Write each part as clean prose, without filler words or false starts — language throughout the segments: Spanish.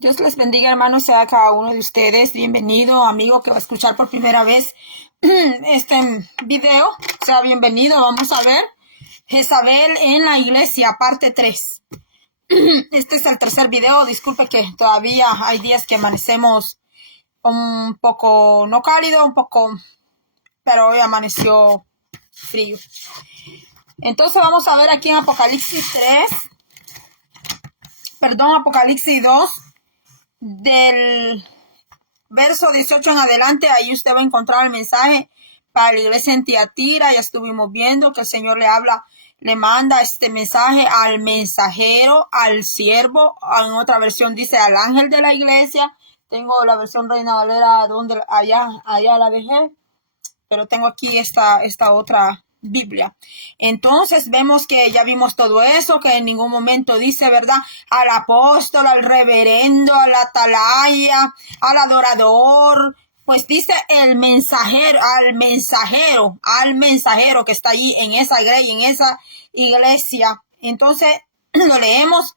Dios les bendiga, hermanos, sea cada uno de ustedes. Bienvenido, amigo que va a escuchar por primera vez este video. Sea bienvenido. Vamos a ver Jezabel en la iglesia, parte 3. Este es el tercer video. Disculpe que todavía hay días que amanecemos un poco, no cálido, un poco, pero hoy amaneció frío. Entonces vamos a ver aquí en Apocalipsis 2, del verso 18 en adelante. Ahí usted va a encontrar el mensaje para la iglesia en Tiatira. Ya estuvimos viendo que el Señor le manda este mensaje al mensajero, al siervo. En otra versión dice al ángel de la iglesia. Tengo la versión Reina Valera donde allá la dejé, pero tengo aquí esta otra Biblia. Entonces vemos que ya vimos todo eso, que en ningún momento dice, ¿verdad?, al apóstol, al reverendo, al atalaya, al adorador. Pues dice al mensajero que está allí en esa iglesia. Entonces lo leemos.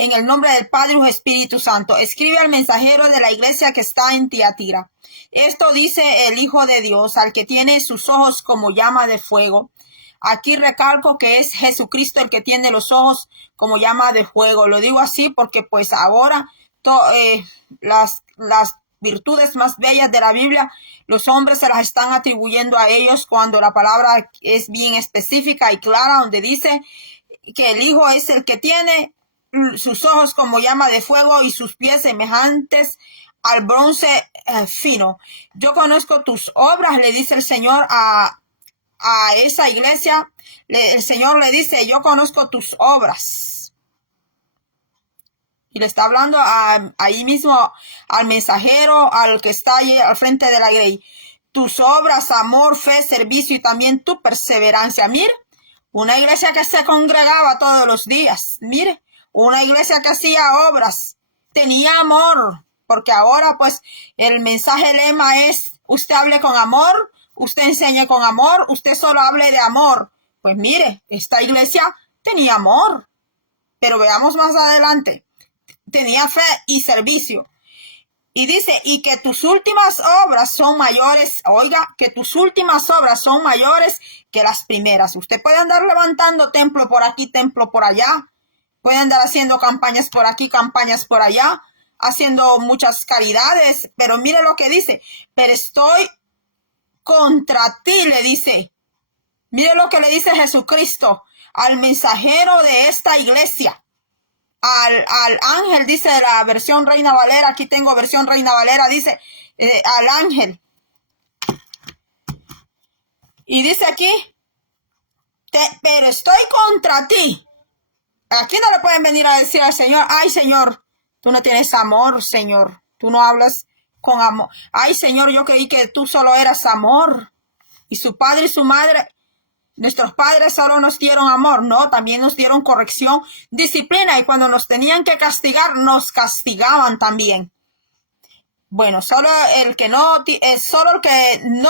En el nombre del Padre y del Espíritu Santo. Escribe al mensajero de la iglesia que está en Tiatira. Esto dice el Hijo de Dios, al que tiene sus ojos como llama de fuego. Aquí recalco que es Jesucristo el que tiene los ojos como llama de fuego. Lo digo así porque pues ahora las virtudes más bellas de la Biblia, los hombres se las están atribuyendo a ellos, cuando la palabra es bien específica y clara, donde dice que el Hijo es el que tiene sus ojos como llama de fuego y sus pies semejantes al bronce fino. Yo conozco tus obras, le dice el Señor a esa iglesia. El Señor le dice, yo conozco tus obras. Y le está hablando ahí mismo al mensajero, al que está ahí al frente de la iglesia. Tus obras, amor, fe, servicio y también tu perseverancia. Mire, una iglesia que se congregaba todos los días. Mire, una iglesia que hacía obras, tenía amor, porque ahora pues el mensaje lema es, usted hable con amor, usted enseñe con amor, usted solo hable de amor. Pues mire, esta iglesia tenía amor, pero veamos más adelante, tenía fe y servicio. Y dice, y que tus últimas obras son mayores, oiga, que tus últimas obras son mayores que las primeras. Usted puede andar levantando templo por aquí, templo por allá. Puede andar haciendo campañas por aquí, campañas por allá, haciendo muchas caridades, pero mire lo que dice, pero estoy contra ti, le dice. Mire lo que le dice Jesucristo al mensajero de esta iglesia, al ángel, dice la versión Reina Valera. Aquí tengo versión Reina Valera, dice al ángel. Y dice aquí, pero estoy contra ti. Aquí no le pueden venir a decir al Señor, ay Señor, tú no tienes amor, Señor, tú no hablas con amor. Ay Señor, yo creí que tú solo eras amor. Y su padre y su madre, nuestros padres solo nos dieron amor. No, también nos dieron corrección, disciplina, y cuando nos tenían que castigar, nos castigaban también. Bueno, solo el que no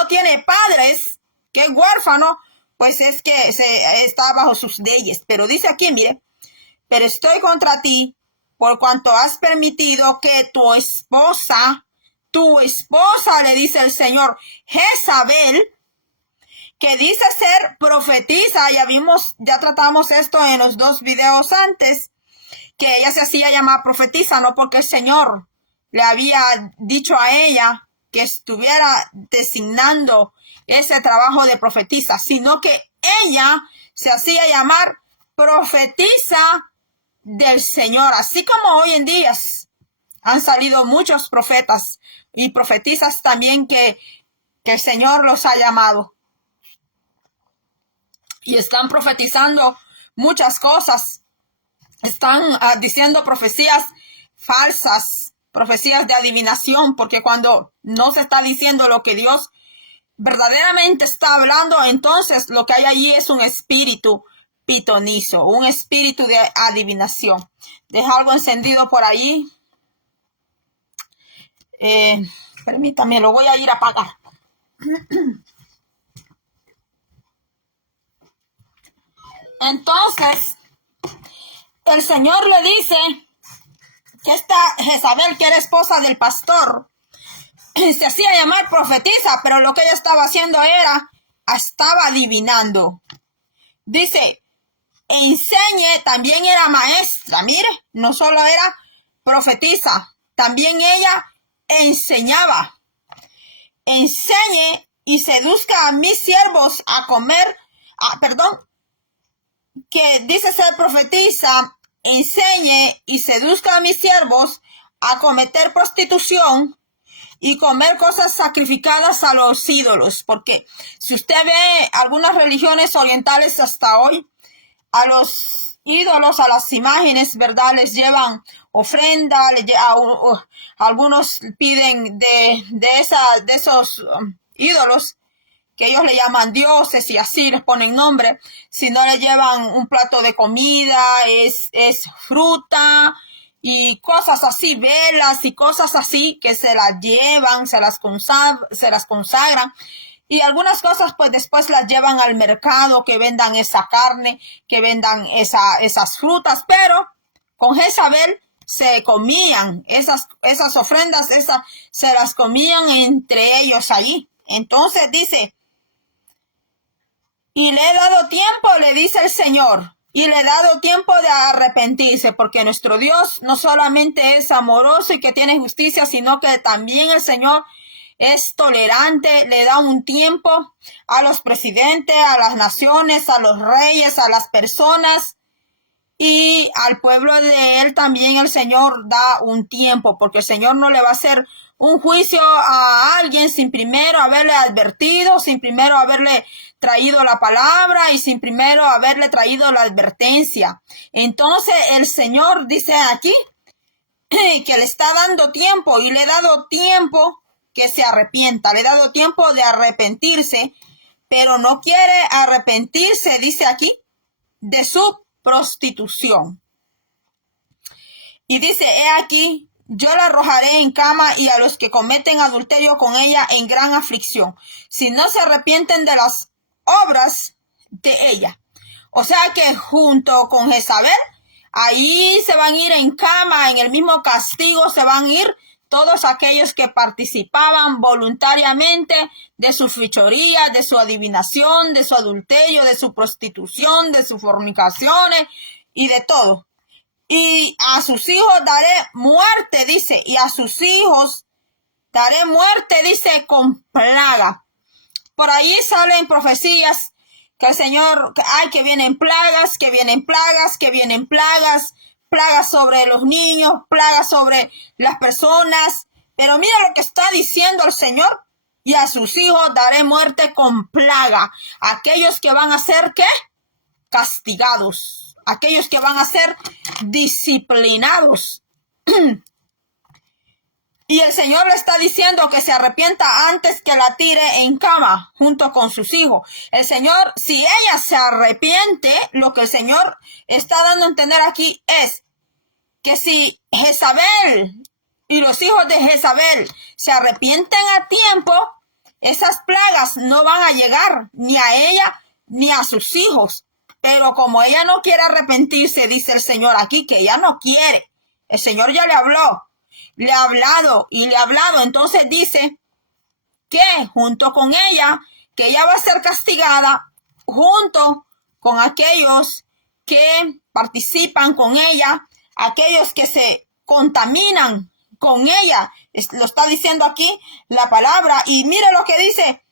tiene padres, que es huérfano, pues es que está bajo sus leyes. Pero dice aquí, mire, pero estoy contra ti por cuanto has permitido que tu esposa, le dice el Señor, Jezabel, que dice ser profetisa, ya tratamos esto en los 2 videos antes, que ella se hacía llamar profetisa, no porque el Señor le había dicho a ella que estuviera designando ese trabajo de profetisa, sino que ella se hacía llamar profetisa del Señor, así como hoy en día han salido muchos profetas y profetisas también que el Señor los ha llamado y están profetizando muchas cosas, están diciendo profecías falsas, profecías de adivinación, porque cuando no se está diciendo lo que Dios verdaderamente está hablando, entonces lo que hay allí es un espíritu pitonizo, un espíritu de adivinación. Deja algo encendido por ahí. Permítame, lo voy a ir a apagar. Entonces, el Señor le dice esta Jezabel, que era esposa del pastor, se hacía llamar profetisa, pero lo que ella estaba haciendo estaba adivinando. Dice, enseñe, también era maestra, mire, no solo era profetisa, también ella enseñaba. Enseñe y seduzca a mis siervos a comer, que dice ser profetisa, enseñe y seduzca a mis siervos a cometer prostitución y comer cosas sacrificadas a los ídolos, porque si usted ve algunas religiones orientales hasta hoy, a los ídolos, a las imágenes, ¿verdad? Les llevan ofrenda, algunos piden de esos ídolos, que ellos le llaman dioses y así les ponen nombre. Si no le llevan un plato de comida, es fruta y cosas así, velas y cosas así que se las llevan, se las consagran. Y algunas cosas pues después las llevan al mercado, que vendan esa carne, que vendan esas frutas, pero con Jezabel se comían esas ofrendas, se las comían entre ellos allí. Entonces dice, y le he dado tiempo, le dice el Señor, y le he dado tiempo de arrepentirse, porque nuestro Dios no solamente es amoroso y que tiene justicia, sino que también el Señor es tolerante, le da un tiempo a los presidentes, a las naciones, a los reyes, a las personas, y al pueblo de él también el Señor da un tiempo, porque el Señor no le va a hacer un juicio a alguien sin primero haberle advertido, sin primero haberle traído la palabra y sin primero haberle traído la advertencia. Entonces el Señor dice aquí que le está dando tiempo, y le he dado tiempo que se arrepienta, le he dado tiempo de arrepentirse, pero no quiere arrepentirse, dice aquí, de su prostitución. Y dice, he aquí, yo la arrojaré en cama, y a los que cometen adulterio con ella en gran aflicción, si no se arrepienten de las obras de ella. O sea que junto con Jezabel, ahí se van a ir en cama, en el mismo castigo se van a ir todos aquellos que participaban voluntariamente de su fechoría, de su adivinación, de su adulterio, de su prostitución, de sus fornicaciones y de todo. Y a sus hijos daré muerte, dice, y a sus hijos daré muerte, dice, con plaga. Por ahí salen profecías que el Señor, que vienen plagas, que vienen plagas, que vienen plagas, plagas sobre los niños, plagas sobre las personas. Pero mira lo que está diciendo el Señor, y a sus hijos daré muerte con plaga. Aquellos que van a ser, ¿qué? Castigados. Aquellos que van a ser disciplinados. Y el Señor le está diciendo que se arrepienta antes que la tire en cama junto con sus hijos. El Señor, si ella se arrepiente, lo que el Señor está dando a entender aquí es que si Jezabel y los hijos de Jezabel se arrepienten a tiempo, esas plagas no van a llegar ni a ella ni a sus hijos. Pero como ella no quiere arrepentirse, dice el Señor aquí que ella no quiere. El Señor ya le habló. Le ha hablado y le ha hablado. Entonces dice que junto con ella, que ella va a ser castigada junto con aquellos que participan con ella, aquellos que se contaminan con ella. Lo está diciendo aquí la palabra. Y mire lo que dice.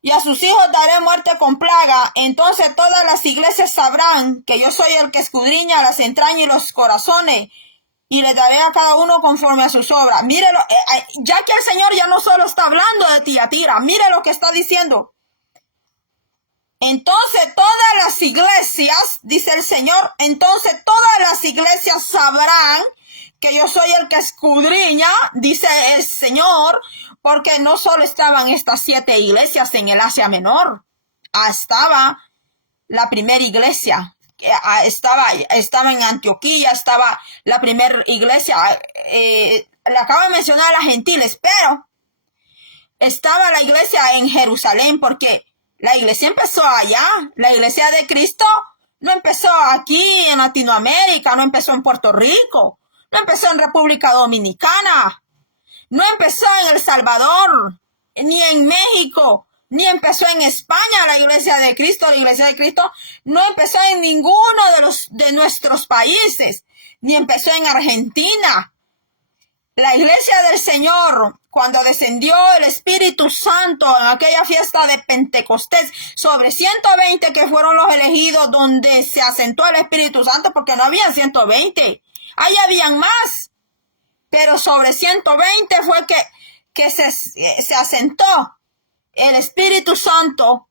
Y a sus hijos daré muerte con plaga. Entonces todas las iglesias sabrán que yo soy el que escudriña las entrañas y los corazones, y le daré a cada uno conforme a sus obras. Mírelo, ya que el Señor ya no solo está hablando de Tiatira, mire lo que está diciendo. Entonces todas las iglesias, dice el Señor, entonces todas las iglesias sabrán que yo soy el que escudriña, dice el Señor, porque no solo estaban estas 7 iglesias en el Asia Menor, estaba la primera iglesia. Estaba en Antioquía, estaba la primera iglesia, le acabo de mencionar a las gentiles, pero estaba la iglesia en Jerusalén, porque la iglesia empezó allá. La iglesia de Cristo no empezó aquí en Latinoamérica, no empezó en Puerto Rico, No empezó en República Dominicana. No empezó en El Salvador, ni en México, ni empezó en España la Iglesia de Cristo. La Iglesia de Cristo no empezó en ninguno de nuestros países, ni empezó en Argentina. La Iglesia del Señor, cuando descendió el Espíritu Santo en aquella fiesta de Pentecostés, sobre 120 que fueron los elegidos donde se asentó el Espíritu Santo, porque no habían 120, ahí habían más. Pero sobre 120 fue que se asentó el Espíritu Santo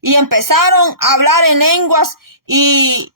y empezaron a hablar en lenguas y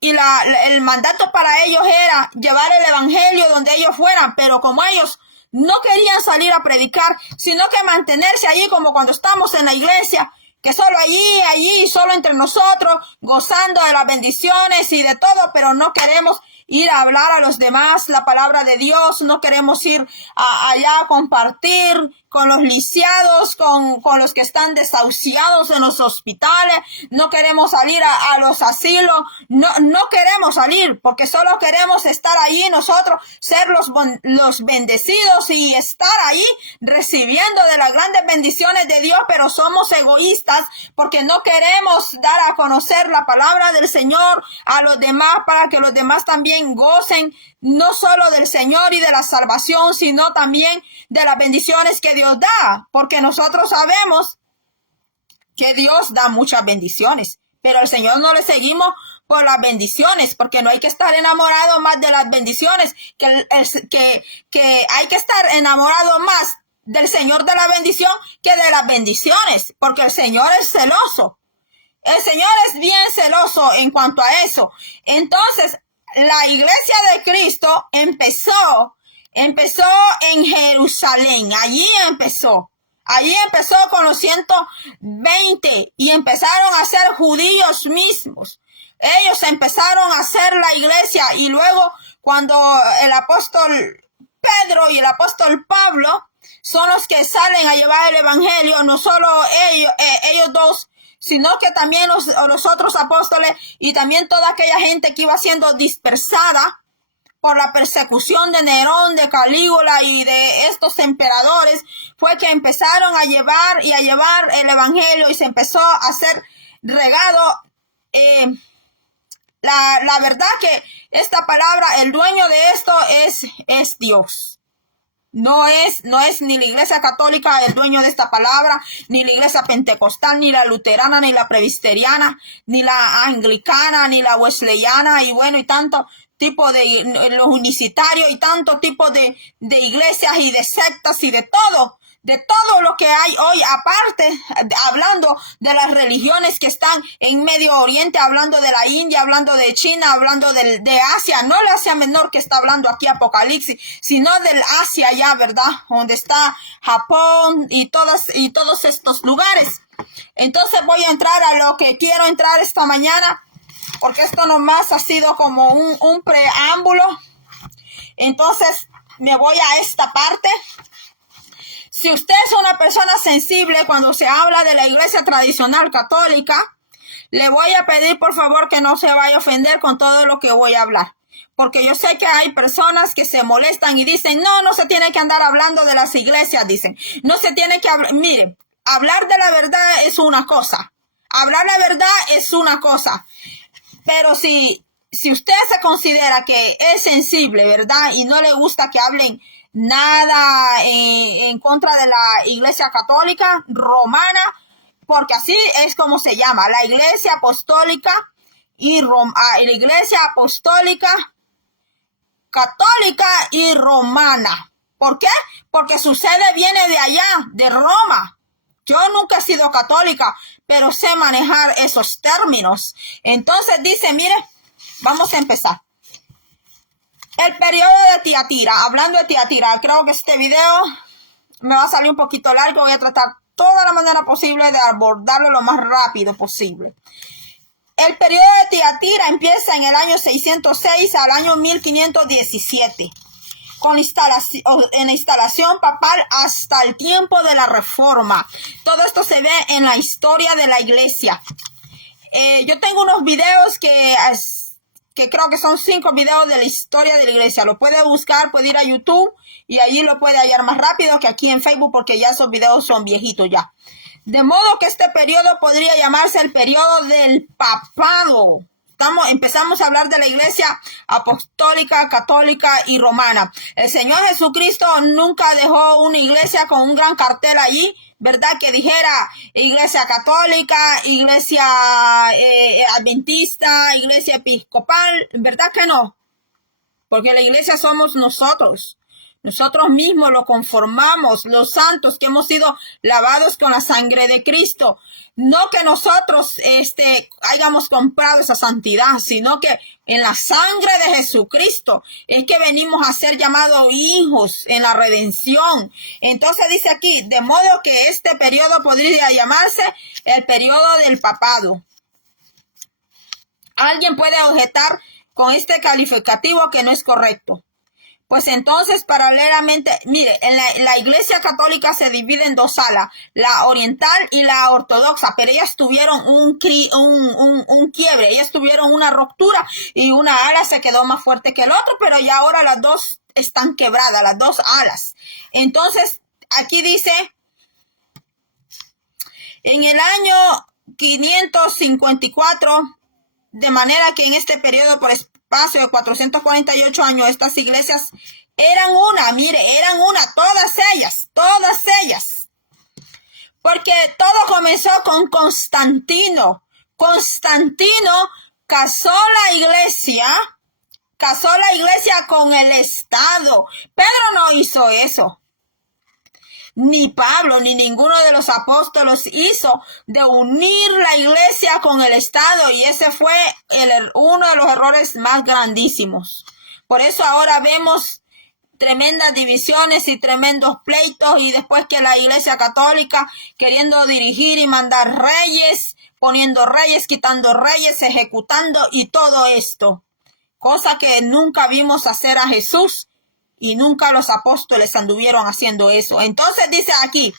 el mandato para ellos era llevar el evangelio donde ellos fueran, pero como ellos no querían salir a predicar, sino que mantenerse allí como cuando estamos en la iglesia, que solo allí, solo entre nosotros, gozando de las bendiciones y de todo, pero no queremos ir a hablar a los demás la palabra de Dios, no queremos ir allá a compartir con los lisiados, con los que están desahuciados en los hospitales, no queremos salir a los asilos, no queremos salir, porque solo queremos estar allí nosotros, ser los bendecidos y estar ahí recibiendo de las grandes bendiciones de Dios, pero somos egoístas porque no queremos dar a conocer la palabra del Señor a los demás para que los demás también gocen no solo del Señor y de la salvación, sino también de las bendiciones que Dios da, porque nosotros sabemos que Dios da muchas bendiciones, pero al Señor no le seguimos por las bendiciones, porque no hay que estar enamorado más de las bendiciones, que hay que estar enamorado más del Señor de la bendición que de las bendiciones, porque el Señor es celoso. El Señor es bien celoso en cuanto a eso. Entonces, la iglesia de Cristo empezó en Jerusalén. Allí empezó con los 120 y empezaron a ser judíos mismos. Ellos empezaron a hacer la iglesia y luego cuando el apóstol Pedro y el apóstol Pablo son los que salen a llevar el evangelio, no solo ellos dos, sino que también los otros apóstoles y también toda aquella gente que iba siendo dispersada por la persecución de Nerón, de Calígula y de estos emperadores, fue que empezaron a llevar el evangelio y se empezó a hacer regado. La verdad que esta palabra, el dueño de esto es Dios. No es ni la iglesia católica el dueño de esta palabra, ni la iglesia pentecostal, ni la luterana, ni la presbiteriana, ni la anglicana, ni la wesleyana, y bueno, y tanto tipo de los unicitarios, y tanto tipo de iglesias y de sectas y de todo lo que hay hoy, aparte, hablando de las religiones que están en Medio Oriente, hablando de la India, hablando de China, hablando de Asia, no el Asia Menor que está hablando aquí Apocalipsis, sino del Asia ya, ¿verdad? Donde está Japón y todos estos lugares. Entonces voy a entrar a lo que quiero entrar esta mañana, porque esto nomás ha sido como un preámbulo. Entonces me voy a esta parte. Si usted es una persona sensible cuando se habla de la iglesia tradicional católica, le voy a pedir por favor que no se vaya a ofender con todo lo que voy a hablar. Porque yo sé que hay personas que se molestan y dicen, no se tiene que andar hablando de las iglesias, dicen. No se tiene que hablar, mire, hablar de la verdad es una cosa. Hablar la verdad es una cosa. Pero si usted se considera que es sensible, ¿verdad? Y no le gusta que hablen nada en contra de la iglesia católica romana, porque así es como se llama, la iglesia apostólica y la iglesia apostólica católica y romana. ¿Por qué? Porque su sede viene de allá, de Roma. Yo nunca he sido católica, pero sé manejar esos términos. Entonces dice, mire, vamos a empezar. El periodo de Tiatira, hablando de Tiatira, creo que este video me va a salir un poquito largo, voy a tratar toda la manera posible de abordarlo lo más rápido posible. El periodo de Tiatira empieza en el año 606 al año 1517, con en la instalación papal hasta el tiempo de la Reforma. Todo esto se ve en la historia de la iglesia. Yo tengo unos videos que que creo que son 5 videos de la historia de la iglesia. Lo puede buscar, puede ir a YouTube y allí lo puede hallar más rápido que aquí en Facebook porque ya esos videos son viejitos ya. De modo que este periodo podría llamarse el periodo del papado. Empezamos a hablar de la iglesia apostólica, católica y romana. El Señor Jesucristo nunca dejó una iglesia con un gran cartel allí, ¿verdad? Que dijera iglesia católica, iglesia adventista, iglesia episcopal, ¿verdad que no? Porque la iglesia somos nosotros. Nosotros mismos lo conformamos, los santos que hemos sido lavados con la sangre de Cristo. No que nosotros hayamos comprado esa santidad, sino que en la sangre de Jesucristo es que venimos a ser llamados hijos en la redención. Entonces dice aquí, de modo que este periodo podría llamarse el periodo del papado. Alguien puede objetar con este calificativo que no es correcto. Pues entonces, paralelamente, mire, en la iglesia católica se divide en 2 salas, la oriental y la ortodoxa, pero ellas tuvieron un quiebre, ellas tuvieron una ruptura y una ala se quedó más fuerte que el otro, pero ya ahora las 2 están quebradas, las 2 alas. Entonces, aquí dice, en el año 554, de manera que en este periodo por espacio de 448 años, estas iglesias eran una, mire, eran una, todas ellas. Porque todo comenzó con Constantino. Constantino casó la iglesia con el Estado. Pedro no hizo eso. Ni Pablo, ni ninguno de los apóstoles hizo de unir la iglesia con el Estado. Y ese fue uno de los errores más grandísimos. Por eso ahora vemos tremendas divisiones y tremendos pleitos. Y después que la iglesia católica queriendo dirigir y mandar reyes, poniendo reyes, quitando reyes, ejecutando y todo esto. Cosa que nunca vimos hacer a Jesús. Y nunca los apóstoles anduvieron haciendo eso. Entonces dice aquí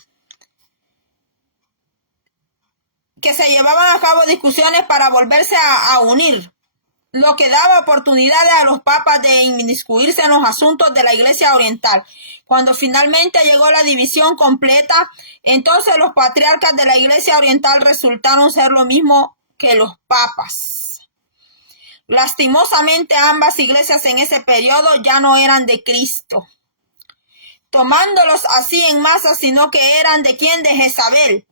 que se llevaban a cabo discusiones para volverse a unir, lo que daba oportunidades a los papas de inmiscuirse en los asuntos de la iglesia oriental. Cuando finalmente llegó la división completa, entonces los patriarcas de la iglesia oriental resultaron ser lo mismo que los papas. Lastimosamente ambas iglesias en ese periodo ya no eran de Cristo, tomándolos así en masa, sino que eran de quién, de Jezabel,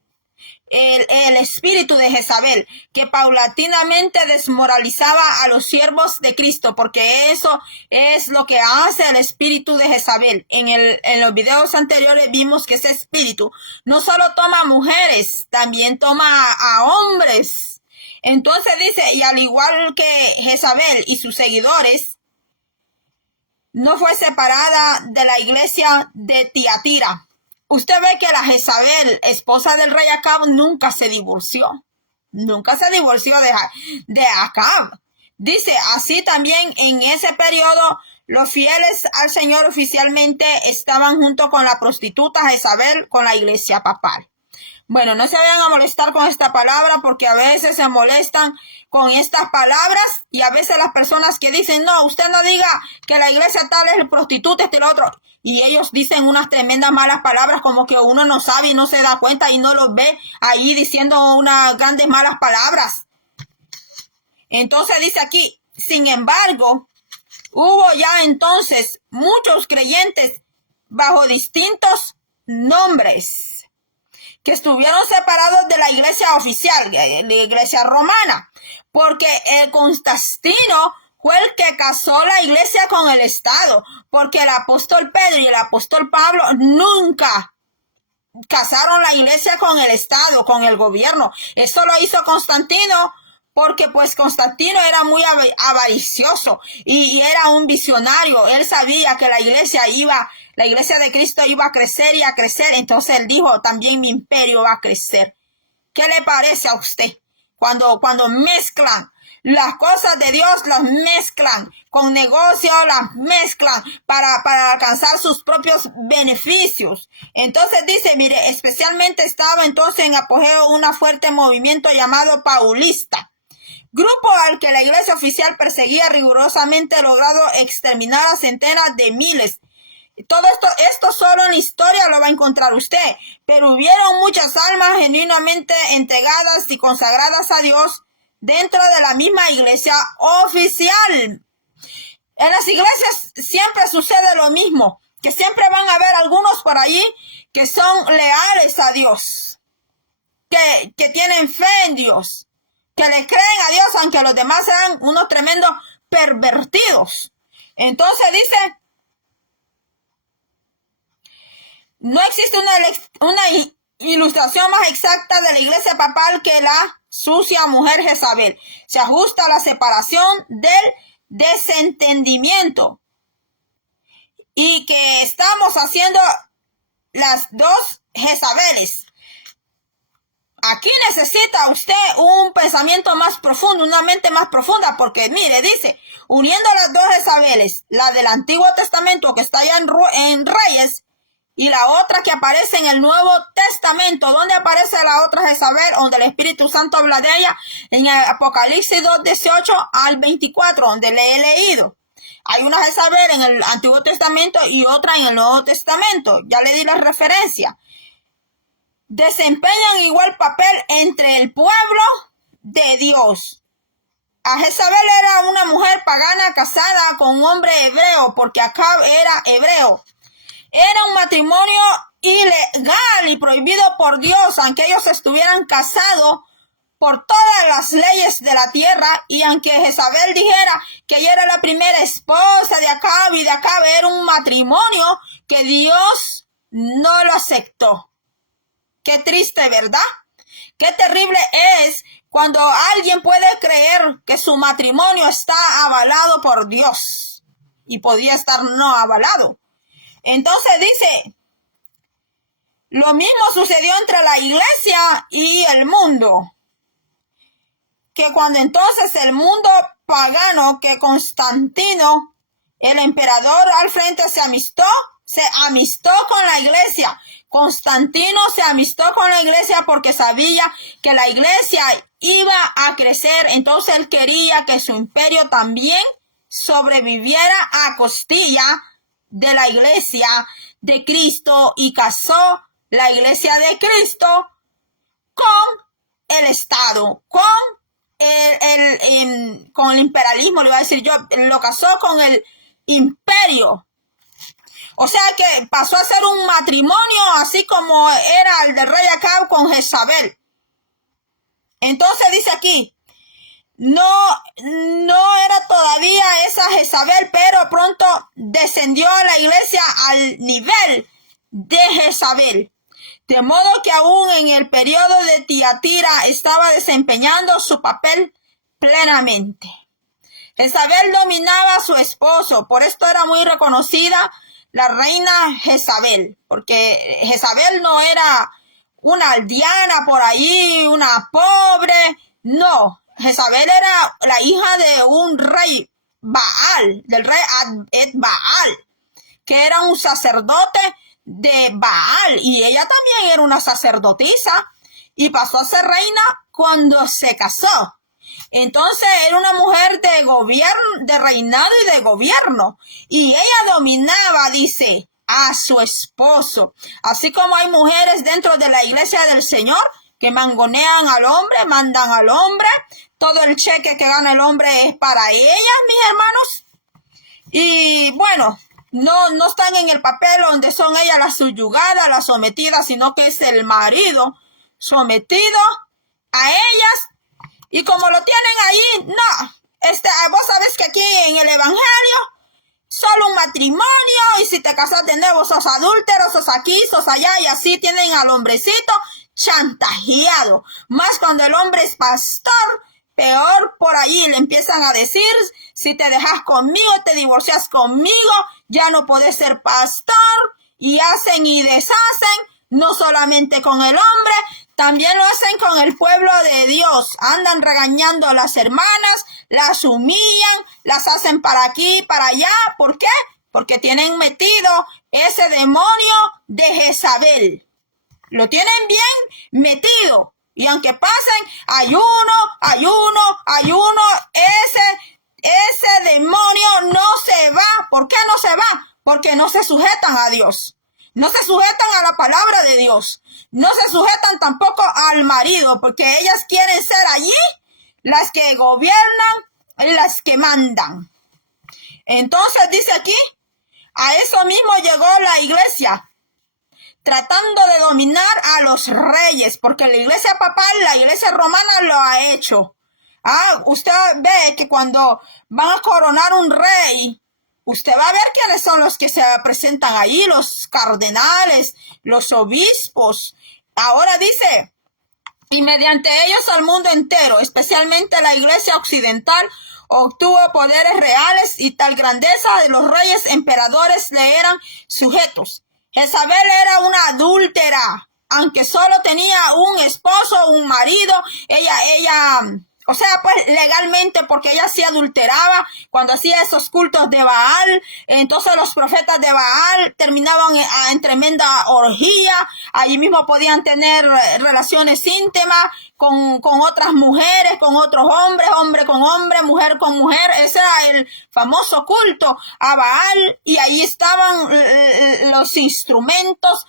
el espíritu de Jezabel, que paulatinamente desmoralizaba a los siervos de Cristo, porque eso es lo que hace el espíritu de Jezabel. En los videos anteriores vimos que ese espíritu no solo toma a mujeres, también toma a hombres. Entonces dice, y al igual que Jezabel y sus seguidores, no fue separada de la iglesia de Tiatira. Usted ve que la Jezabel, esposa del rey Acab, nunca se divorció. Nunca se divorció de Acab. Dice, así también en ese periodo, los fieles al Señor oficialmente estaban junto con la prostituta Jezabel con la iglesia papal. Bueno, no se vayan a molestar con esta palabra porque a veces se molestan con estas palabras y a veces las personas que dicen, no, usted no diga que la iglesia tal es el prostituta, y lo otro. Y ellos dicen unas tremendas malas palabras como que uno no sabe y no se da cuenta y no los ve ahí diciendo unas grandes malas palabras. Entonces dice aquí, sin embargo, hubo ya entonces muchos creyentes bajo distintos nombres que estuvieron separados de la iglesia oficial, la iglesia romana, porque el Constantino fue el que casó la iglesia con el Estado, porque el apóstol Pedro y el apóstol Pablo nunca casaron la iglesia con el Estado, con el gobierno. Eso lo hizo Constantino, porque pues Constantino era muy avaricioso y era un visionario. Él sabía que la iglesia de Cristo iba a crecer y a crecer. Entonces él dijo, también mi imperio va a crecer. ¿Qué le parece a usted? Cuando mezclan las cosas de Dios, las mezclan con negocio, las mezclan para alcanzar sus propios beneficios. Entonces dice, mire, especialmente estaba entonces en apogeo un fuerte movimiento llamado paulista. grupo al que la iglesia oficial perseguía rigurosamente, ha logrado exterminar a centenas de miles. Todo esto solo en la historia lo va a encontrar usted, pero hubieron muchas almas genuinamente entregadas y consagradas a Dios dentro de la misma iglesia oficial. En las iglesias siempre sucede lo mismo, que siempre van a haber algunos por allí que son leales a Dios, que tienen fe en Dios, que le creen a Dios aunque los demás sean unos tremendos pervertidos. Entonces dice, no existe una ilustración más exacta de la iglesia papal que la sucia mujer Jezabel. Se ajusta a la separación del desentendimiento y que estamos haciendo las dos Jezabeles. Aquí necesita usted un pensamiento más profundo, una mente más profunda, porque mire, dice, uniendo las dos Jezabeles, la del Antiguo Testamento que está allá en Reyes, y la otra que aparece en el Nuevo Testamento. ¿Dónde aparece la otra Jezabel? Donde el Espíritu Santo habla de ella, en el Apocalipsis 2:18 al 24, donde le he leído. Hay una Jezabel en el Antiguo Testamento y otra en el Nuevo Testamento. Ya le di la referencia. Desempeñan igual papel entre el pueblo de Dios. A Jezabel era una mujer pagana casada con un hombre hebreo, porque Acab era hebreo. Era un matrimonio ilegal y prohibido por Dios, aunque ellos estuvieran casados por todas las leyes de la tierra, y aunque Jezabel dijera que ella era la primera esposa de Acab y de Acab era un matrimonio que Dios no lo aceptó. Qué triste, ¿verdad? Qué terrible es cuando alguien puede creer que su matrimonio está avalado por Dios y podía estar no avalado. Entonces dice, lo mismo sucedió entre la iglesia y el mundo, que cuando entonces el mundo pagano, que Constantino, el emperador al frente, se amistó con la iglesia. Constantino se amistó con la iglesia porque sabía que la iglesia iba a crecer, entonces él quería que su imperio también sobreviviera a costilla de la iglesia de Cristo, y casó la iglesia de Cristo con el Estado, con el imperialismo, le iba a decir yo, lo casó con el imperio. O sea que pasó a ser un matrimonio así como era el del rey Acab con Jezabel. Entonces dice aquí, no era todavía esa Jezabel, pero pronto descendió a la iglesia al nivel de Jezabel. De modo que aún en el periodo de Tiatira estaba desempeñando su papel plenamente. Jezabel dominaba a su esposo, por esto era muy reconocida la reina Jezabel, porque Jezabel no era una aldeana por ahí, una pobre, no. Jezabel era la hija de un rey Baal, del rey Baal, que era un sacerdote de Baal, y ella también era una sacerdotisa, y pasó a ser reina cuando se casó. Entonces era una mujer de gobierno, de reinado y de gobierno, y ella dominaba, dice, a su esposo. Así como hay mujeres dentro de la iglesia del Señor que mangonean al hombre, mandan al hombre, todo el cheque que gana el hombre es para ellas, mis hermanos. Y bueno, no están en el papel donde son ellas las subyugadas, las sometidas, sino que es el marido sometido a ellas. Y como lo tienen ahí, no. Vos sabés que aquí en el evangelio, solo un matrimonio, y si te casas de nuevo, sos adúltero, sos aquí, sos allá, y así tienen al hombrecito chantajeado. Más cuando el hombre es pastor, peor por allí le empiezan a decir, si te dejas conmigo, te divorcias conmigo, ya no podés ser pastor, y hacen y deshacen, no solamente con el hombre, también lo hacen con el pueblo de Dios. Andan regañando a las hermanas, las humillan, las hacen para aquí, para allá. ¿Por qué? Porque tienen metido ese demonio de Jezabel. Lo tienen bien metido. Y aunque pasen ayuno, ese demonio no se va. ¿Por qué no se va? Porque no se sujetan a Dios. No se sujetan a la palabra de Dios. No se sujetan tampoco al marido, porque ellas quieren ser allí las que gobiernan y las que mandan. Entonces dice aquí, a eso mismo llegó la iglesia, tratando de dominar a los reyes, porque la iglesia papal, la iglesia romana lo ha hecho. Usted ve que cuando van a coronar un rey, usted va a ver quiénes son los que se presentan ahí, los cardenales, los obispos. Ahora dice, y mediante ellos al mundo entero, especialmente la iglesia occidental, obtuvo poderes reales y tal grandeza de los reyes emperadores le eran sujetos. Jezabel era una adúltera, aunque solo tenía un esposo, un marido, o sea, pues legalmente, porque ella sí adulteraba cuando hacía esos cultos de Baal. Entonces los profetas de Baal terminaban en tremenda orgía. Allí mismo podían tener relaciones íntimas con otras mujeres, con otros hombres, hombre con hombre, mujer con mujer. Ese era el famoso culto a Baal, y ahí estaban los instrumentos,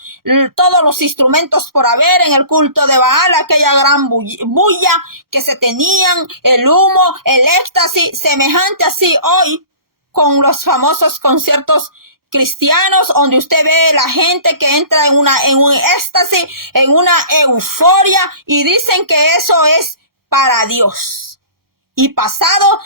todos los instrumentos por haber en el culto de Baal, aquella gran bulla que se tenían, el humo, el éxtasis, semejante así hoy con los famosos conciertos cristianos, donde usted ve la gente que entra en un éxtasis, en una euforia, y dicen que eso es para Dios. Y pasada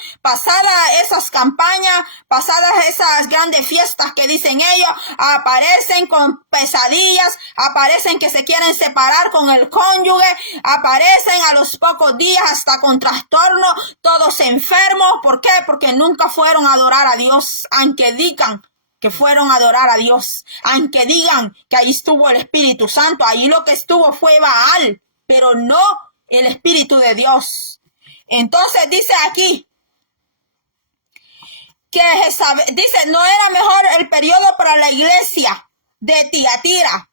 esas campañas, pasadas esas grandes fiestas que dicen ellos, aparecen con pesadillas, aparecen que se quieren separar con el cónyuge, aparecen a los pocos días hasta con trastorno, todos enfermos. ¿Por qué? Porque nunca fueron a adorar a Dios, aunque digan que fueron a adorar a Dios, aunque digan que ahí estuvo el Espíritu Santo. Ahí lo que estuvo fue Baal, pero no el Espíritu de Dios. Entonces dice aquí que dice, no era mejor el periodo para la iglesia de Tiatira.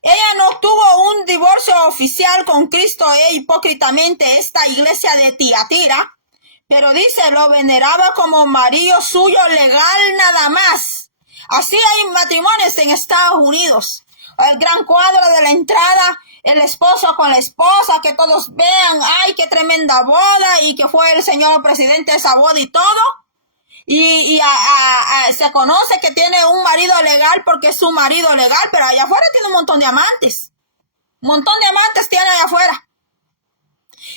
Ella no tuvo un divorcio oficial con Cristo hipócritamente, esta iglesia de Tiatira, pero dice, lo veneraba como marido suyo legal nada más. Así hay matrimonios en Estados Unidos. El gran cuadro de la entrada, el esposo con la esposa, que todos vean, ay, qué tremenda boda, y que fue el señor presidente de esa boda y todo. Y se conoce que tiene un marido legal porque es su marido legal, pero allá afuera tiene un montón de amantes. Un montón de amantes tiene allá afuera.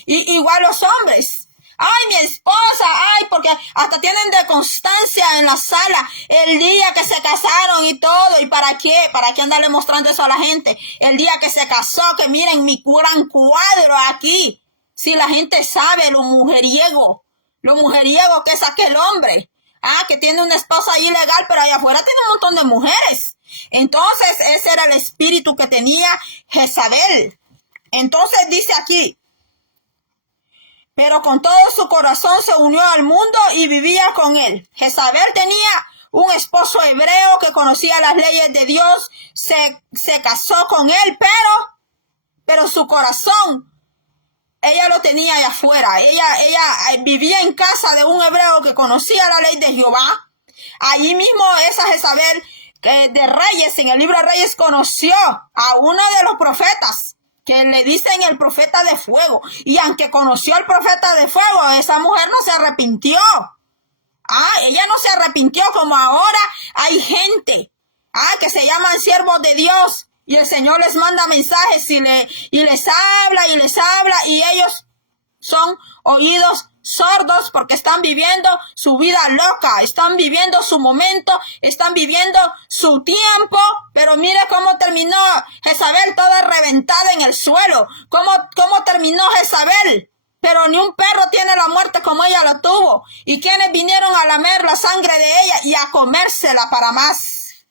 Y igual los hombres. Ay, mi esposa, ay, porque hasta tienen de constancia en la sala el día que se casaron y todo. ¿Y para qué? ¿Para qué andarle mostrando eso a la gente? El día que se casó, que miren mi gran cuadro aquí. Si la gente sabe lo mujeriego que es aquel hombre. Que tiene una esposa ilegal, pero allá afuera tiene un montón de mujeres. Entonces, ese era el espíritu que tenía Jezabel. Entonces dice aquí, pero con todo su corazón se unió al mundo y vivía con él. Jezabel tenía un esposo hebreo que conocía las leyes de Dios, se casó con él, pero su corazón, ella lo tenía allá afuera. Ella vivía en casa de un hebreo que conocía la ley de Jehová. Allí mismo esa Jezabel de Reyes, en el libro de Reyes, conoció a uno de los profetas, que le dicen el profeta de fuego. Y aunque conoció al profeta de fuego, esa mujer no se arrepintió. Ella no se arrepintió, como ahora hay gente que se llaman siervos de Dios, y el Señor les manda mensajes y les habla, y ellos son oídos sordos porque están viviendo su vida loca, están viviendo su momento, están viviendo su tiempo. Pero mire cómo terminó Jezabel, toda reventada en el suelo. ¿Cómo terminó Jezabel? Pero ni un perro tiene la muerte como ella lo tuvo. ¿Y quienes vinieron a lamer la sangre de ella y a comérsela para más?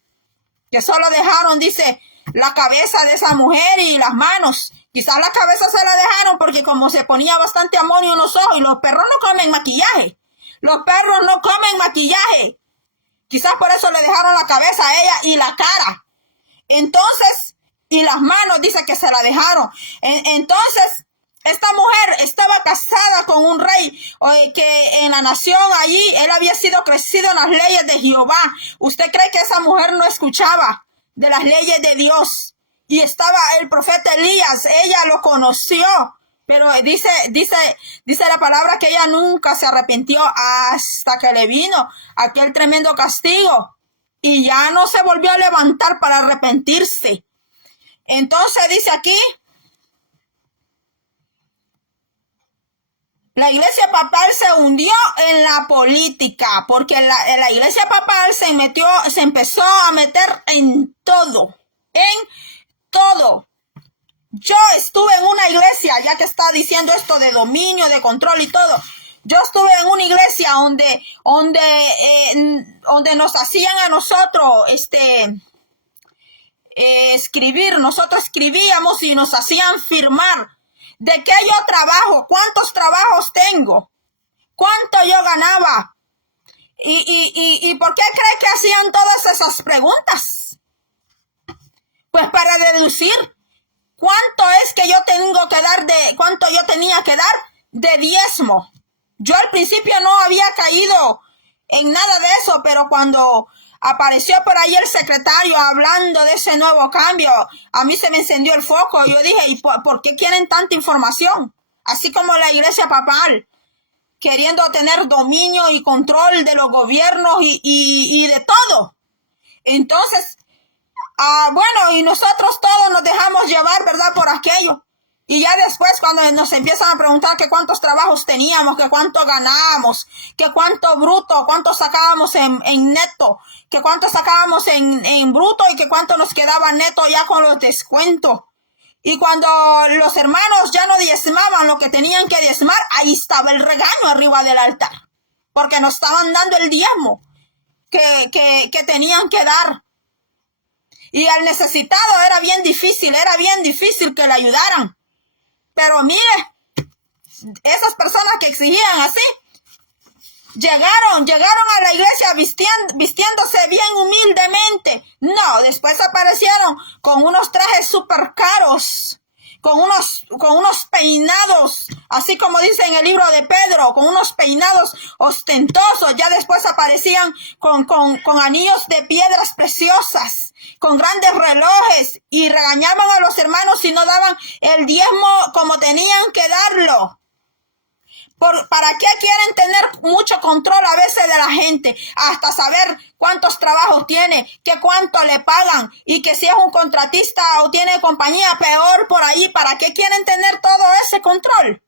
Que solo dejaron, dice, la cabeza de esa mujer y las manos. Quizás la cabeza se la dejaron porque como se ponía bastante amonio en los ojos, y los perros no comen maquillaje. Los perros no comen maquillaje. Quizás por eso le dejaron la cabeza a ella y la cara. Entonces, y las manos dice que se la dejaron. Entonces, esta mujer estaba casada con un rey que en la nación allí, él había sido crecido en las leyes de Jehová. ¿Usted cree que esa mujer no escuchaba de las leyes de Dios? Y estaba el profeta Elías, ella lo conoció, pero dice la palabra que ella nunca se arrepintió hasta que le vino aquel tremendo castigo. Y ya no se volvió a levantar para arrepentirse. Entonces dice aquí, la iglesia papal se hundió en la política, porque la iglesia papal se empezó a meter en todo. Yo estuve en una iglesia, ya que está diciendo esto de dominio, de control y todo. Yo estuve en una iglesia donde nos hacían a nosotros escribir. Nosotros escribíamos y nos hacían firmar de qué yo trabajo, cuántos trabajos tengo, cuánto yo ganaba. ¿Y por qué cree que hacían todas esas preguntas? Pues para deducir cuánto es que yo tengo que dar cuánto yo tenía que dar de diezmo. Yo al principio no había caído en nada de eso, pero cuando apareció por ahí el secretario hablando de ese nuevo cambio, a mí se me encendió el foco. Yo dije, ¿y por qué quieren tanta información? Así como la iglesia papal, queriendo tener dominio y control de los gobiernos y de todo. Entonces, bueno, y nosotros todos nos dejamos llevar, ¿verdad?, por aquello. Y ya después cuando nos empiezan a preguntar que cuántos trabajos teníamos, que cuánto ganábamos, que cuánto bruto, cuánto sacábamos en neto, que cuánto sacábamos en bruto y que cuánto nos quedaba neto ya con los descuentos. Y cuando los hermanos ya no diezmaban lo que tenían que diezmar, ahí estaba el regaño arriba del altar. Porque nos estaban dando el diezmo que tenían que dar. Y al necesitado era bien difícil que le ayudaran. Pero mire, esas personas que exigían así, llegaron a la iglesia vistiéndose bien humildemente. No, después aparecieron con unos trajes súper caros, con unos peinados, así como dice en el libro de Pedro, con unos peinados ostentosos. Ya después aparecían con anillos de piedras preciosas, con grandes relojes, y regañaban a los hermanos si no daban el diezmo como tenían que darlo. ¿Para qué quieren tener mucho control a veces de la gente? Hasta saber cuántos trabajos tiene, que cuánto le pagan, y que si es un contratista o tiene compañía, peor por ahí. ¿Para qué quieren tener todo ese control?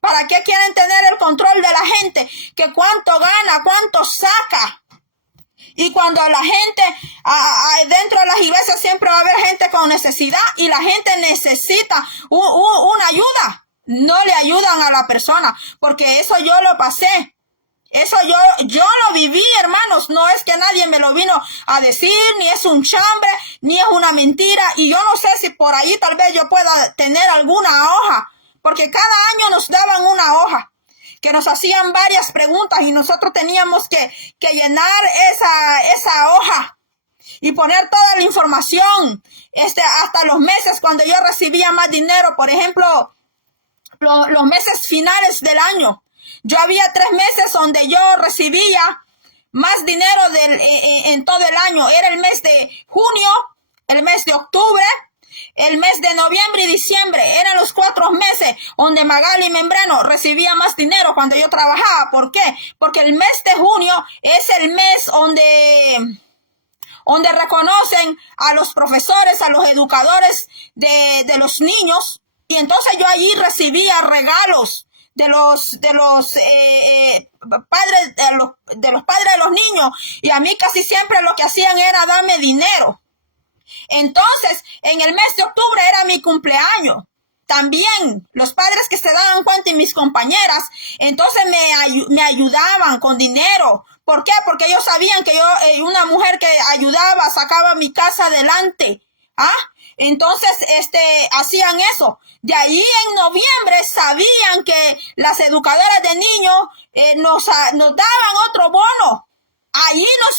¿Para qué quieren tener el control de la gente? Que cuánto gana, cuánto saca. Y cuando la gente, dentro de las iglesias siempre va a haber gente con necesidad, y la gente necesita una ayuda. No le ayudan a la persona, porque eso yo lo pasé. Eso yo lo viví, hermanos. No es que nadie me lo vino a decir, ni es un chambre, ni es una mentira. Y yo no sé si por ahí tal vez yo pueda tener alguna hoja, porque cada año nos daban una hoja, que nos hacían varias preguntas, y nosotros teníamos que llenar esa hoja y poner toda la información, hasta los meses cuando yo recibía más dinero. Por ejemplo, los meses finales del año, yo había 3 meses donde yo recibía más dinero en todo el año. Era el mes de junio, el mes de octubre, el mes de noviembre y diciembre. Eran los 4 meses donde Magali Membrano recibía más dinero cuando yo trabajaba. ¿Por qué? Porque el mes de junio es el mes donde reconocen a los profesores, a los educadores de los niños. Y entonces yo allí recibía regalos de los padres de los niños, y a mí casi siempre lo que hacían era darme dinero. Entonces, en el mes de octubre era mi cumpleaños. También los padres que se daban cuenta, y mis compañeras, entonces me ayudaban con dinero. ¿Por qué? Porque ellos sabían que yo, una mujer que ayudaba, sacaba mi casa adelante. Entonces, hacían eso. De ahí en noviembre sabían que las educadoras de niños nos daban otro bono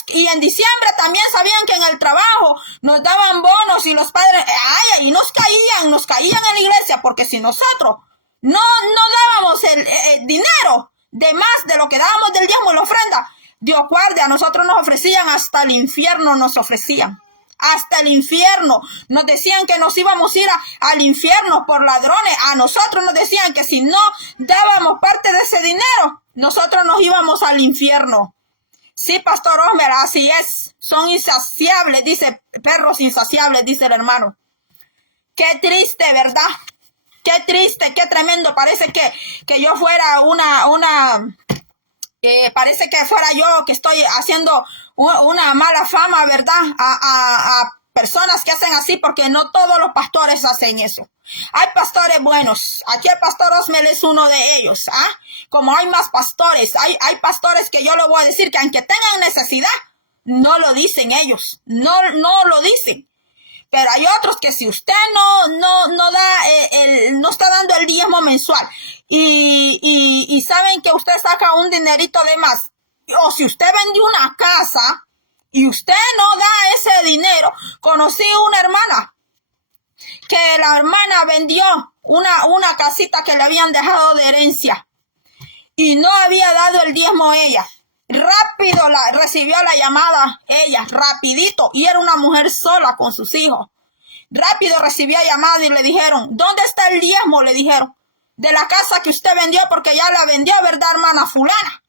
Y en diciembre también sabían que en el trabajo nos daban bonos y los padres, y nos caían en la iglesia, porque si nosotros no dábamos el dinero de más de lo que dábamos del diezmo y la ofrenda, Dios guarde, a nosotros nos ofrecían hasta el infierno, nos ofrecían. Hasta el infierno. Nos decían que nos íbamos a ir al infierno por ladrones. A nosotros nos decían que si no dábamos parte de ese dinero, nosotros nos íbamos al infierno. Sí, Pastor Homer, así es. Son insaciables, dice, perros insaciables, dice el hermano. Qué triste, ¿verdad? Qué triste, qué tremendo. Parece que yo fuera parece que fuera yo que estoy haciendo una mala fama, ¿verdad? A personas que hacen así, porque no todos los pastores hacen eso. Hay pastores buenos. Aquí el pastor Osmel es uno de ellos. Como hay más pastores, hay pastores que yo le voy a decir que aunque tengan necesidad, no lo dicen ellos. No lo dicen. Pero hay otros que si usted no está dando el diezmo mensual y saben que usted saca un dinerito de más, o si usted vendió una casa y usted no da ese dinero. Conocí una hermana que la hermana vendió una casita que le habían dejado de herencia y no había dado el diezmo ella. Rápido recibió la llamada ella, rapidito, y era una mujer sola con sus hijos. Rápido recibió llamada y le dijeron, ¿dónde está el diezmo? Le dijeron, de la casa que usted vendió, porque ya la vendió, ¿verdad, hermana fulana?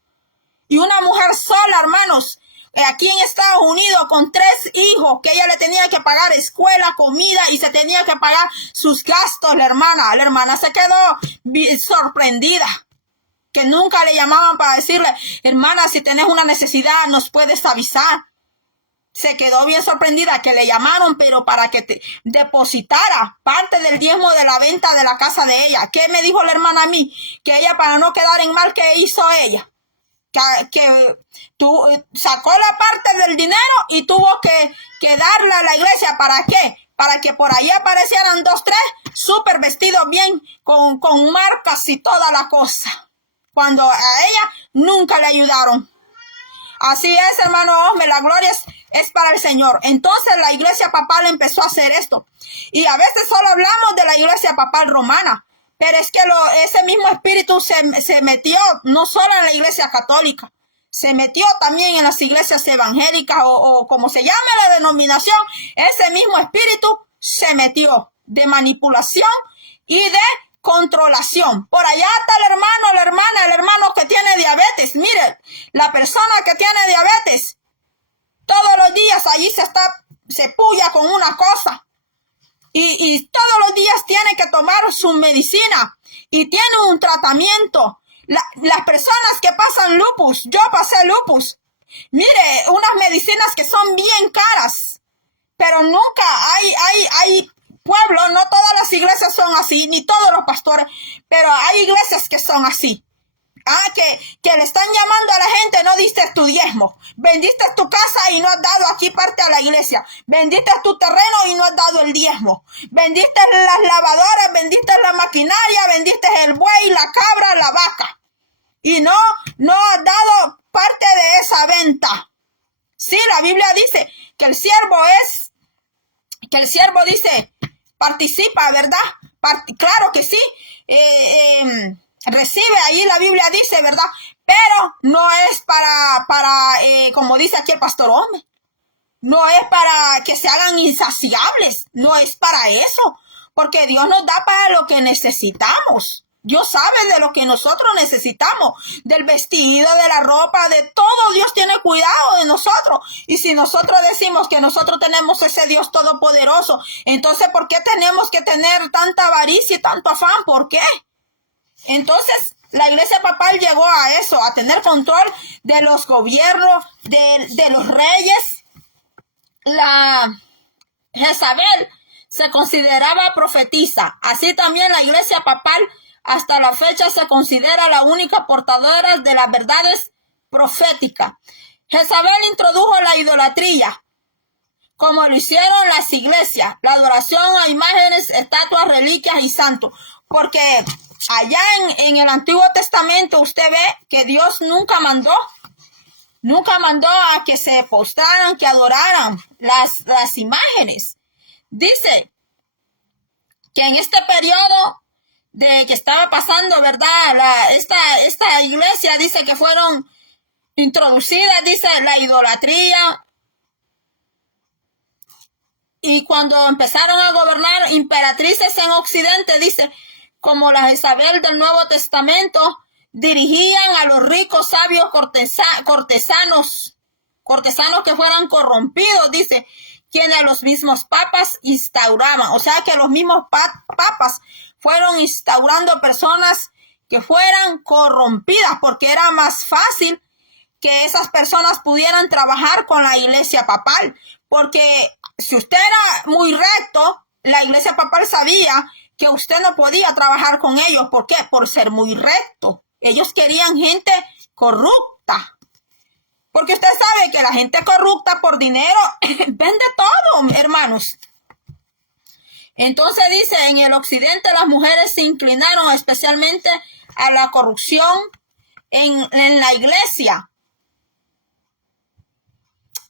Y una mujer sola, hermanos, aquí en Estados Unidos, con 3 hijos, que ella le tenía que pagar escuela, comida, y se tenía que pagar sus gastos, la hermana se quedó sorprendida, que nunca le llamaban para decirle, hermana, si tenés una necesidad, nos puedes avisar. Se quedó bien sorprendida que le llamaron, pero para que te depositara parte del diezmo de la venta de la casa de ella. ¿Qué me dijo la hermana a mí? Que ella, para no quedar en mal, ¿qué hizo ella? Que sacó la parte del dinero y tuvo que darla a la iglesia. ¿Para qué? Para que por ahí aparecieran 2, 3 súper vestidos bien, con marcas y toda la cosa, cuando a ella nunca le ayudaron. Así es, hermano Osme, la gloria es para el Señor. Entonces la iglesia papal empezó a hacer esto. Y a veces solo hablamos de la iglesia papal romana, pero es que ese mismo espíritu se metió no solo en la iglesia católica, se metió también en las iglesias evangélicas o como se llame la denominación. Ese mismo espíritu se metió de manipulación y de controlación. Por allá está el hermano que tiene diabetes. Mire, la persona que tiene diabetes, todos los días allí se puya con una cosa. Y todos los días tiene que tomar su medicina y tiene un tratamiento. Las personas que pasan lupus, yo pasé lupus. Mire, unas medicinas que son bien caras, pero nunca hay pueblo, no todas las iglesias son así, ni todos los pastores, pero hay iglesias que son así. Que le están llamando a la gente, no diste tu diezmo, vendiste tu casa y no has dado aquí parte a la iglesia, vendiste tu terreno y no has dado el diezmo, vendiste las lavadoras, vendiste la maquinaria, vendiste el buey, la cabra, la vaca, y no has dado parte de esa venta. Sí, la Biblia dice que el siervo dice, participa, ¿verdad? Claro que sí, recibe, ahí la Biblia dice, ¿verdad? Pero no es para como dice aquí el pastor Hombre, no es para que se hagan insaciables, no es para eso, porque Dios nos da para lo que necesitamos. Dios sabe de lo que nosotros necesitamos, del vestido, de la ropa, de todo. Dios tiene cuidado de nosotros. Y si nosotros decimos que nosotros tenemos ese Dios todopoderoso, entonces ¿por qué tenemos que tener tanta avaricia y tanto afán? ¿Por qué? Entonces la iglesia papal llegó a eso, a tener control de los gobiernos, de los reyes. La Jezabel se consideraba profetisa. Así también la iglesia papal hasta la fecha se considera la única portadora de las verdades proféticas. Jezabel introdujo la idolatría, como lo hicieron las iglesias, la adoración a imágenes, estatuas, reliquias y santos. Porque allá en el Antiguo Testamento usted ve que Dios nunca mandó Nunca mandó a que se postraran, que adoraran las imágenes. Dice que en este periodo de que estaba pasando, ¿verdad? Esta iglesia dice que fueron introducidas, dice, la idolatría. Y cuando empezaron a gobernar imperatrices en Occidente, dice, como la Jezabel del Nuevo Testamento, dirigían a los ricos, sabios, cortesanos que fueran corrompidos, dice, quienes los mismos papas instauraban. O sea que los mismos papas fueron instaurando personas que fueran corrompidas, porque era más fácil que esas personas pudieran trabajar con la iglesia papal, porque si usted era muy recto, la iglesia papal sabía que usted no podía trabajar con ellos. ¿Por qué? Por ser muy recto. Ellos querían gente corrupta. Porque usted sabe que la gente corrupta por dinero vende todo, hermanos. Entonces dice, en el occidente las mujeres se inclinaron especialmente a la corrupción en la iglesia.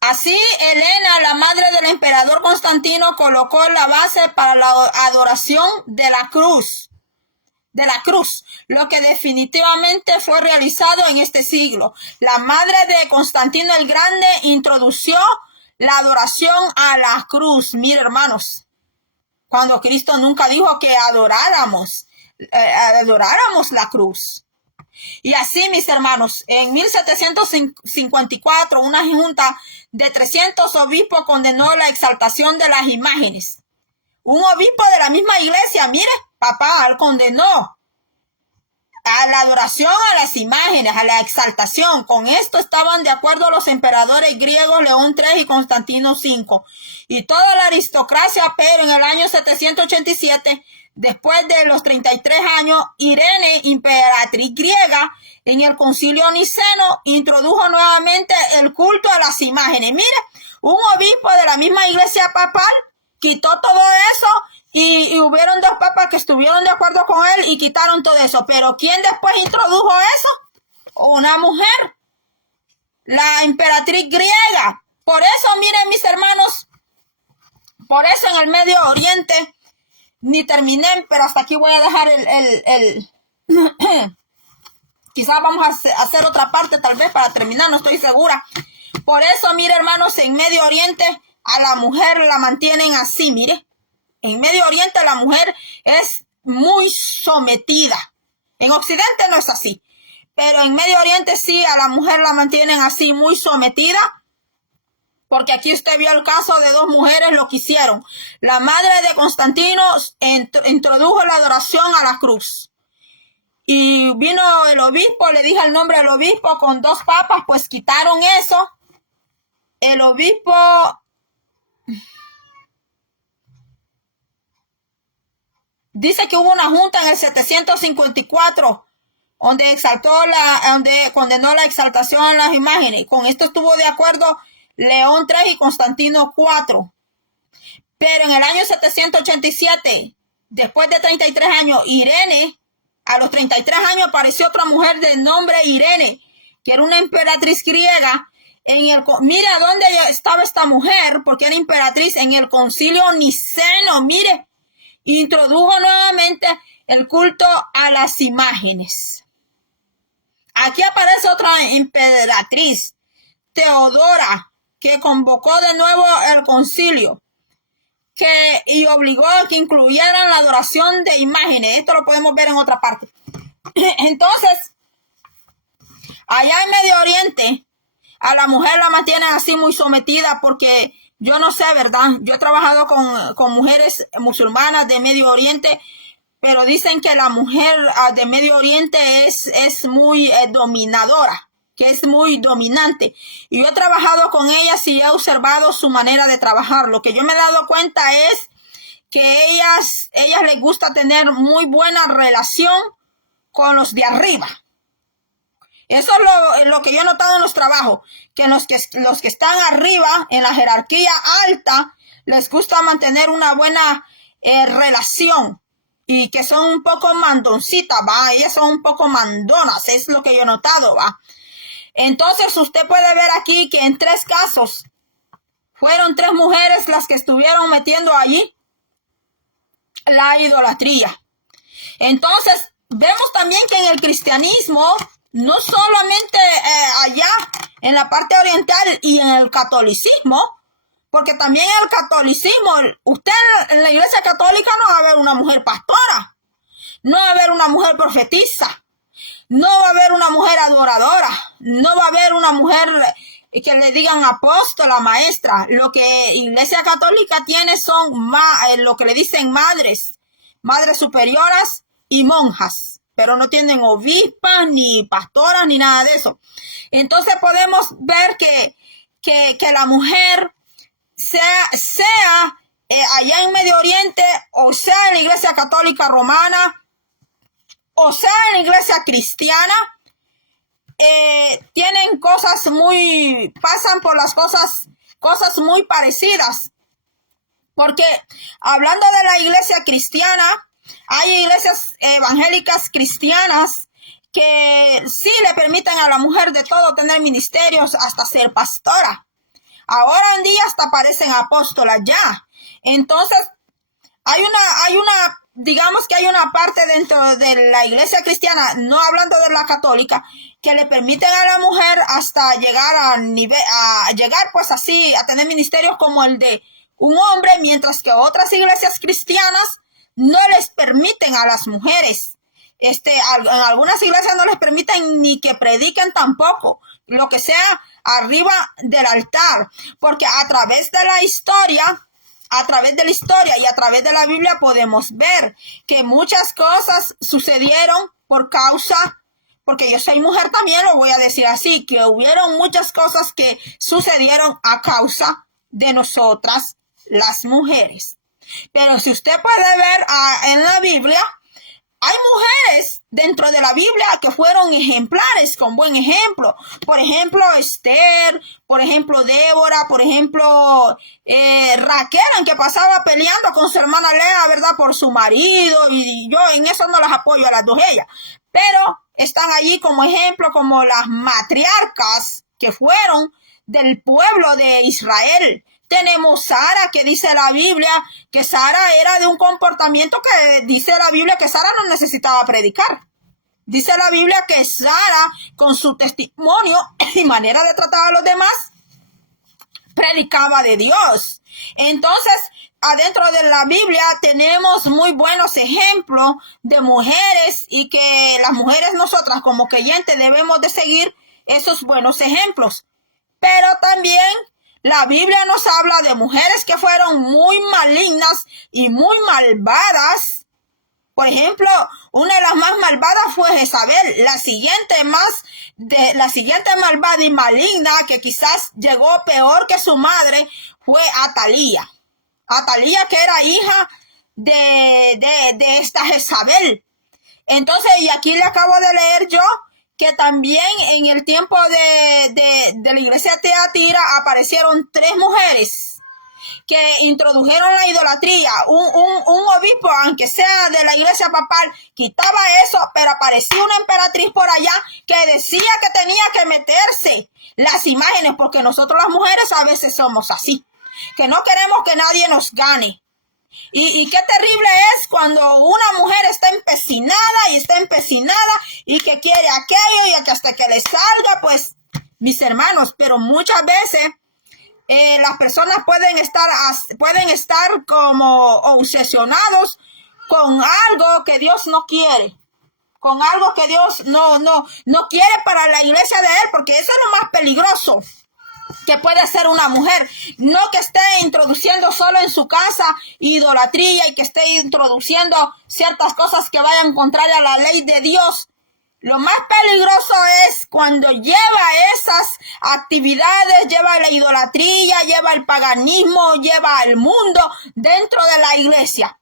Así, Helena, la madre del emperador Constantino, colocó la base para la adoración de la cruz, lo que definitivamente fue realizado en este siglo. La madre de Constantino el Grande introdució la adoración a la cruz. Mire, hermanos, cuando Cristo nunca dijo que adoráramos la cruz. Y así, mis hermanos, en 1754, una junta de 300 obispos condenó la exaltación de las imágenes. Un obispo de la misma iglesia, mire, papá, condenó a la adoración a las imágenes, a la exaltación. Con esto estaban de acuerdo los emperadores griegos León III y Constantino V y toda la aristocracia, pero en el año 787, después de los 33 años, Irene, emperatriz griega, en el concilio niceno, introdujo nuevamente el culto a las imágenes. Mire, un obispo de la misma iglesia papal quitó todo eso y hubieron dos papas que estuvieron de acuerdo con él y quitaron todo eso. Pero ¿quién después introdujo eso? Una mujer, la emperatriz griega. Por eso, miren, mis hermanos, por eso en el Medio Oriente, ni terminé, pero hasta aquí voy a dejar quizás vamos a hacer otra parte tal vez para terminar, no estoy segura. Por eso, mire, hermanos, en Medio Oriente a la mujer la mantienen así, mire. En Medio Oriente la mujer es muy sometida. En Occidente no es así. Pero en Medio Oriente sí, a la mujer la mantienen así, muy sometida. Porque aquí usted vio el caso de dos mujeres, lo que hicieron. La madre de Constantino introdujo la adoración a la cruz. Y vino el obispo, le dije el nombre del obispo, con dos papas, pues quitaron eso. El obispo dice que hubo una junta en el 754 donde condenó la exaltación a las imágenes. Con esto estuvo de acuerdo León III y Constantino IV. Pero en el año 787, después de 33 años, Irene, a los 33 años apareció otra mujer de nombre Irene, que era una emperatriz griega. Mira dónde estaba esta mujer, porque era emperatriz en el concilio niceno, mire, introdujo nuevamente el culto a las imágenes. Aquí aparece otra emperatriz, Teodora, que convocó de nuevo el concilio y obligó a que incluyeran la adoración de imágenes. Esto lo podemos ver en otra parte. Entonces, allá en Medio Oriente, a la mujer la mantienen así muy sometida porque yo no sé, ¿verdad? Yo he trabajado con mujeres musulmanas de Medio Oriente, pero dicen que la mujer de Medio Oriente es muy dominadora, que es muy dominante. Y yo he trabajado con ellas y he observado su manera de trabajar. Lo que yo me he dado cuenta es que ellas les gusta tener muy buena relación con los de arriba. Eso es lo que yo he notado en los trabajos, que los que están arriba, en la jerarquía alta, les gusta mantener una buena relación y que son un poco mandoncitas, ¿va? Ellas son un poco mandonas, es lo que yo he notado, ¿va? Entonces usted puede ver aquí que en 3 casos fueron 3 mujeres las que estuvieron metiendo allí la idolatría. Entonces vemos también que en el cristianismo, no solamente allá en la parte oriental y en el catolicismo, porque también en el catolicismo, usted en la iglesia católica no va a ver una mujer pastora, no va a haber una mujer profetisa, no va a haber una mujer adoradora, no va a haber una mujer que le digan apóstola, maestra. Lo que Iglesia Católica tiene son lo que le dicen madres superioras y monjas, pero no tienen obispas, ni pastoras, ni nada de eso. Entonces podemos ver que la mujer sea allá en Medio Oriente, o sea en la Iglesia Católica Romana, o sea en la Iglesia Cristiana, tienen pasan por las cosas muy parecidas. Porque hablando de la iglesia cristiana, hay iglesias evangélicas cristianas que sí le permiten a la mujer de todo tener ministerios, hasta ser pastora. Ahora en día hasta parecen apóstolas ya. Entonces, digamos que hay una parte dentro de la iglesia cristiana, no hablando de la católica, que le permiten a la mujer hasta llegar llegar pues así a tener ministerios como el de un hombre, mientras que otras iglesias cristianas no les permiten a las mujeres. En algunas iglesias no les permiten ni que prediquen tampoco, lo que sea arriba del altar, porque a través de la historia y a través de la Biblia podemos ver que muchas cosas sucedieron porque yo soy mujer también, lo voy a decir así, que hubieron muchas cosas que sucedieron a causa de nosotras, las mujeres. Pero si usted puede ver en la Biblia, hay mujeres dentro de la Biblia que fueron ejemplares, con buen ejemplo. Por ejemplo, Esther, por ejemplo, Débora, por ejemplo, Raquel, que pasaba peleando con su hermana Lea, ¿verdad? Por su marido, y yo en eso no las apoyo a las dos ellas. Pero están allí como ejemplo, como las matriarcas que fueron del pueblo de Israel. Tenemos Sara, que dice la Biblia que Sara era de un comportamiento que dice la Biblia que Sara no necesitaba predicar. Dice la Biblia que Sara, con su testimonio y manera de tratar a los demás, predicaba de Dios. Entonces, adentro de la Biblia tenemos muy buenos ejemplos de mujeres, y que las mujeres, nosotras como creyentes, debemos de seguir esos buenos ejemplos. Pero también la Biblia nos habla de mujeres que fueron muy malignas y muy malvadas. Por ejemplo, una de las más malvadas fue Jezabel. La siguiente malvada y maligna, que quizás llegó peor que su madre, fue Atalía. Atalía, que era hija de esta Jezabel. Entonces, y aquí le acabo de leer yo que también en el tiempo de la iglesia de Tiatira aparecieron 3 mujeres que introdujeron la idolatría. Un obispo, aunque sea de la iglesia papal, quitaba eso, pero apareció una emperatriz por allá que decía que tenía que meterse las imágenes, porque nosotros las mujeres a veces somos así, que no queremos que nadie nos gane. Y qué terrible es cuando una mujer está empecinada y que quiere aquello, y que hasta que le salga, pues, mis hermanos. Pero muchas veces las personas pueden estar como obsesionados con algo que Dios no quiere, con algo que Dios no quiere para la iglesia de Él, porque eso es lo más peligroso que puede hacer una mujer. No que esté introduciendo solo en su casa idolatría, y que esté introduciendo ciertas cosas que vayan contrarias a la ley de Dios. Lo más peligroso es cuando lleva esas actividades, lleva la idolatría, lleva el paganismo, lleva el mundo dentro de la iglesia.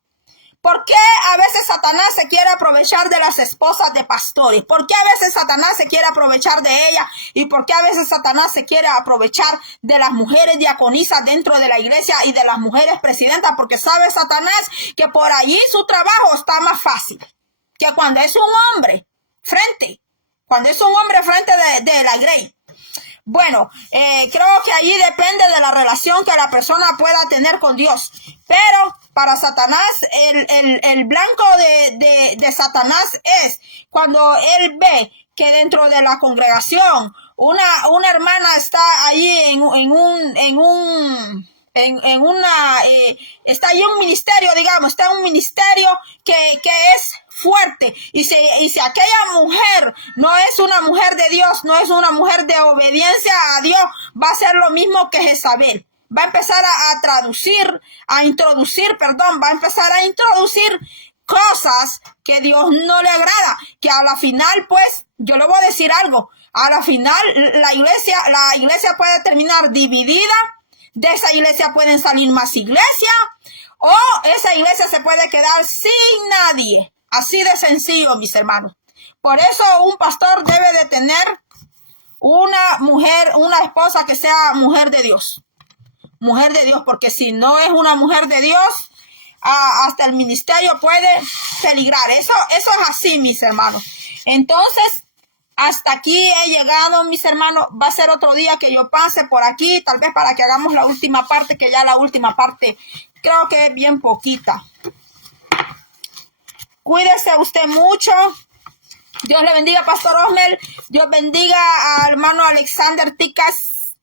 ¿Por qué a veces Satanás se quiere aprovechar de las esposas de pastores? ¿Por qué a veces Satanás se quiere aprovechar de ellas? ¿Y por qué a veces Satanás se quiere aprovechar de las mujeres diaconisas dentro de la iglesia y de las mujeres presidentas? Porque sabe Satanás que por allí su trabajo está más fácil que cuando es un hombre frente de la grey. Bueno, creo que allí depende de la relación que la persona pueda tener con Dios. Pero para Satanás, el blanco de Satanás es cuando él ve que dentro de la congregación una hermana está allí está ahí un ministerio, digamos, está en un ministerio que es fuerte, y si aquella mujer no es una mujer de Dios, no es una mujer de obediencia a Dios, va a ser lo mismo que Jezabel. Va a empezar a introducir cosas que Dios no le agrada, que a la final, pues, yo le voy a decir algo, a la final la iglesia puede terminar dividida, de esa iglesia pueden salir más iglesias, o esa iglesia se puede quedar sin nadie. Así de sencillo, mis hermanos. Por eso un pastor debe de tener una esposa que sea mujer de Dios. Mujer de Dios, porque si no es una mujer de Dios, hasta el ministerio puede peligrar. Eso es así, mis hermanos. Entonces, hasta aquí he llegado, mis hermanos. Va a ser otro día que yo pase por aquí, tal vez para que hagamos la última parte, que ya la última parte creo que es bien poquita. Cuídese usted mucho. Dios le bendiga, Pastor Osmel. Dios bendiga al hermano Alexander Ticas,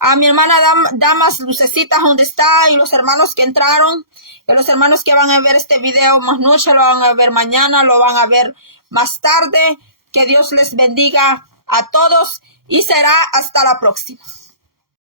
a mi hermana Damas Lucecitas, donde está, y los hermanos que entraron, y los hermanos que van a ver este video más noche, lo van a ver mañana, lo van a ver más tarde. Que Dios les bendiga a todos y será hasta la próxima.